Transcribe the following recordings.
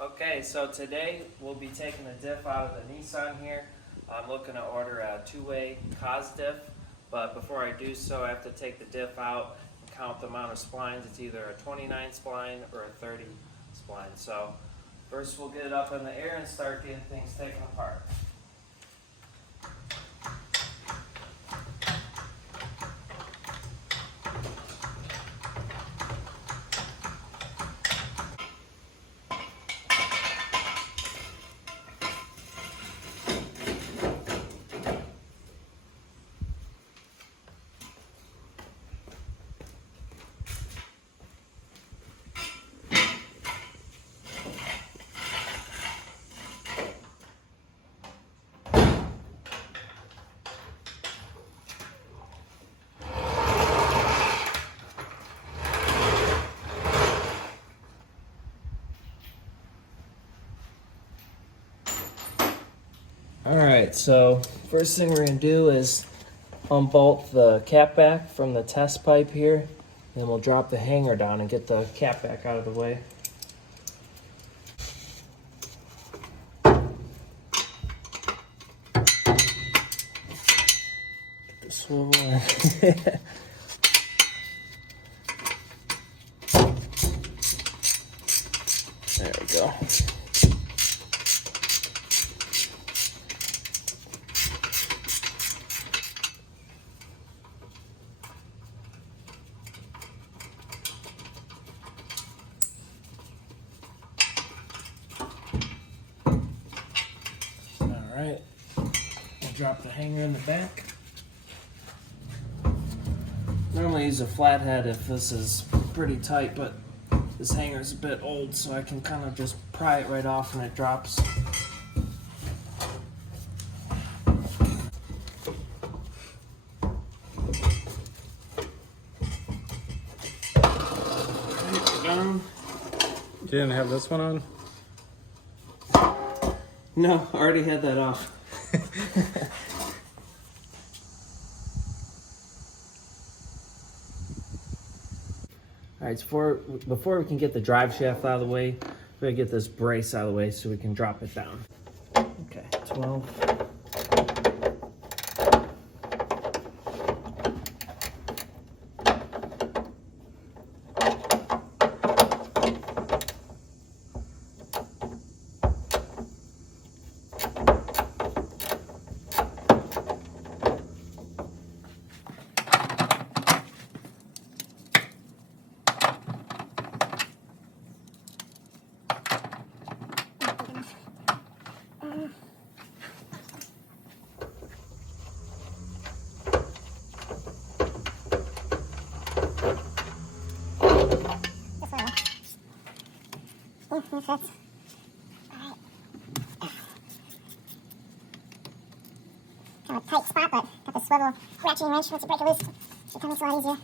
Okay, so today we'll be taking the diff out of the Nissan here. I'm looking to order a two-way KAAZ diff, but before I do so, I have to take the diff out and count the amount of splines. It's either a 29 spline or a 30 spline. So first we'll get it up in the air and start getting things taken apart. Alright, so first thing we're going to do is unbolt the cap back from the test pipe here. Then we'll drop the hanger down and get the cap back out of the way. Get the swivel in. There we go. Alright, I'll drop the hanger in the back. Normally use a flathead if this is pretty tight, but this hanger's a bit old, so I can kind of just pry it right off when it drops. You didn't have this one on? No, I already had that off. Alright, so before we can get the drive shaft out of the way, we're going to get this brace out of the way so we can drop it down. Okay, 12. This fits. Alright. Kind of a tight spot, but got the swivel ratcheting wrench. Once you break it loose, it becomes a lot easier.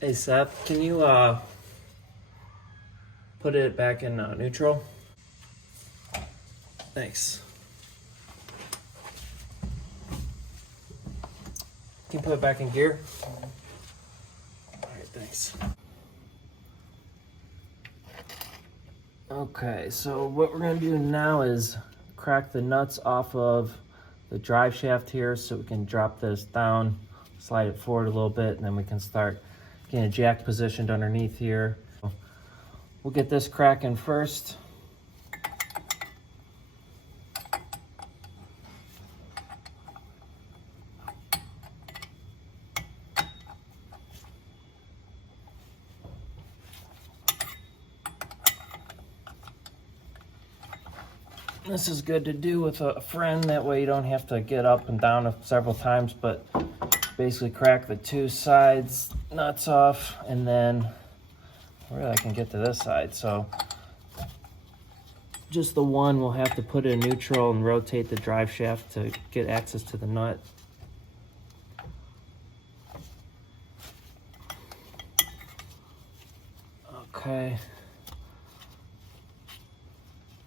Hey Seth, can you put it back in neutral? Thanks. Can you put it back in gear? Alright, thanks. Okay, so what we're going to do now is crack the nuts off of the drive shaft here so we can drop this down, slide it forward a little bit, and then we can start getting a jack positioned underneath here. We'll get this cracking first. This is good to do with a friend, that way you don't have to get up and down several times, but basically crack the two sides nuts off, and then really I can get to this side, so just the one we'll have to put it in neutral and rotate the drive shaft to get access to the nut. Okay.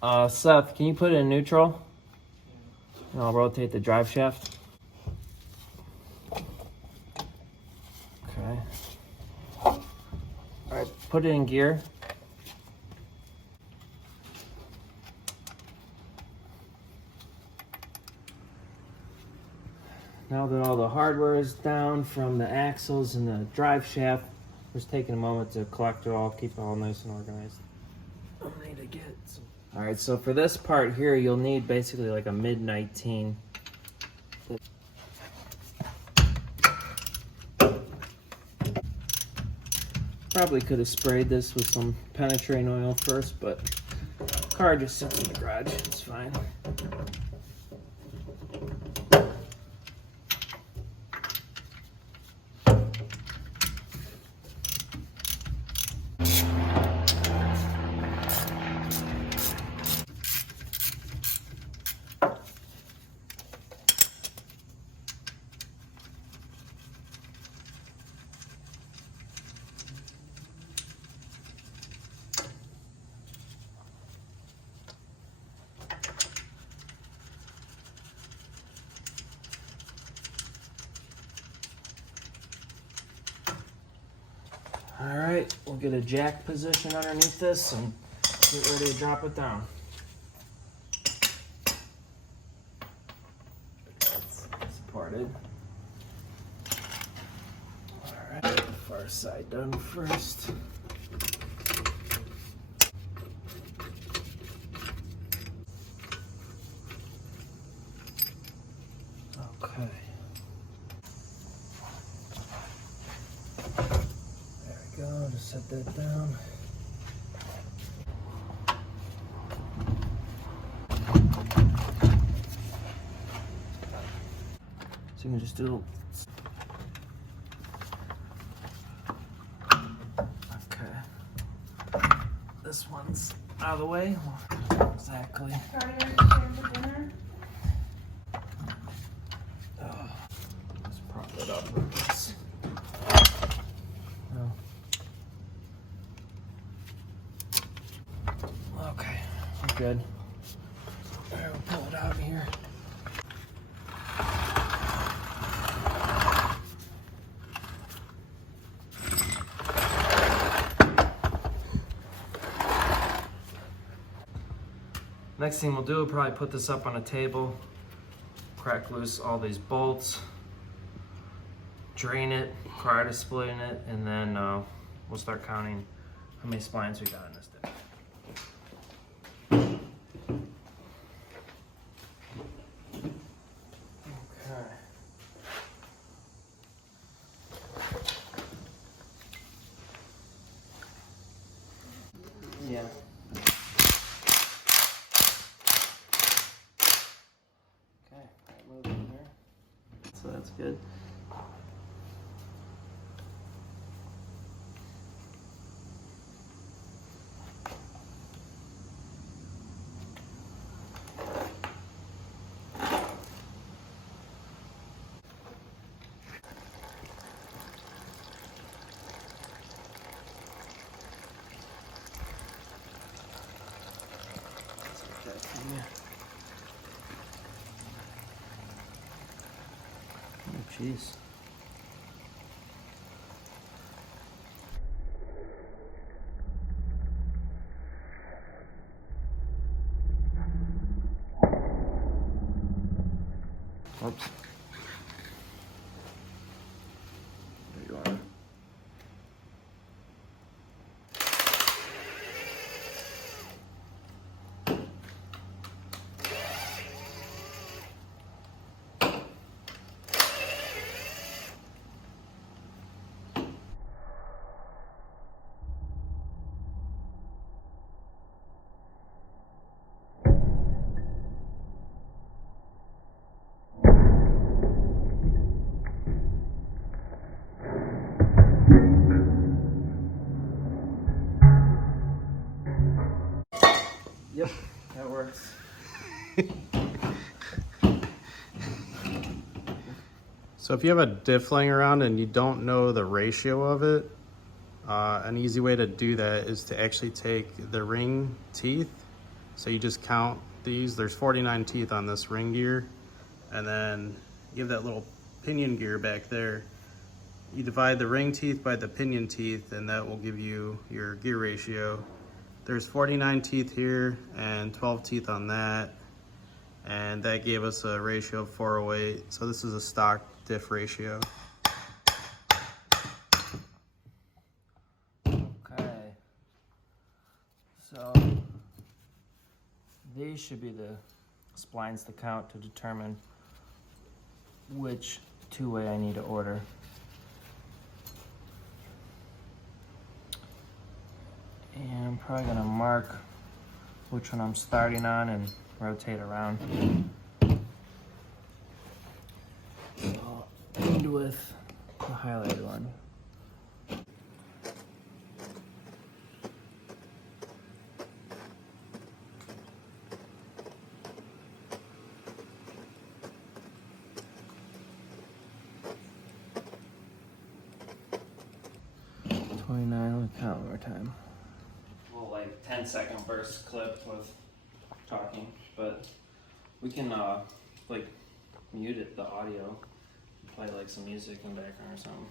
Seth, can you put it in neutral? And I'll rotate the drive shaft. Okay. Alright, put it in gear. Now that all the hardware is down from the axles and the drive shaft, just taking a moment to collect it all, keep it all nice and organized. I need to get some. Alright, so for this part here, you'll need basically like a mid-19. Probably could have sprayed this with some penetrating oil first, but the car just sits in the garage. It's fine. All right, we'll get a jack position underneath this and get ready to drop it down. That's supported. All right, far side done first. Okay. Go, just set that down. So you can just do. Okay. This one's out of the way. Exactly. Oh, let's prop it up with this. Okay, we're good. All right, we'll pull it out here. Next thing we'll do, we'll probably put this up on a table, crack loose all these bolts, drain it prior to splitting it, and then we'll start counting how many splines we got in this thing. Yeah. Okay, move in here. So that's good. Oh, jeez. Oops. There you are. Yep, that works. So if you have a diff laying around and you don't know the ratio of it, an easy way to do that is to actually take the ring teeth So you just count these. There's 49 teeth on this ring gear, and then you have that little pinion gear back there. You divide the ring teeth by the pinion teeth, and that will give you your gear ratio. There's 49 teeth here and 12 teeth on that, and that gave us a ratio of 408. So this is a stock diff ratio. Okay. So these should be the splines to count to determine which two-way I need to order. And I'm probably gonna mark which one I'm starting on and rotate around. I'll end with the highlighted one. Let me count one more time. Little like 10-second burst clip with talking, but we can like mute it, the audio, play like some music in the background or something.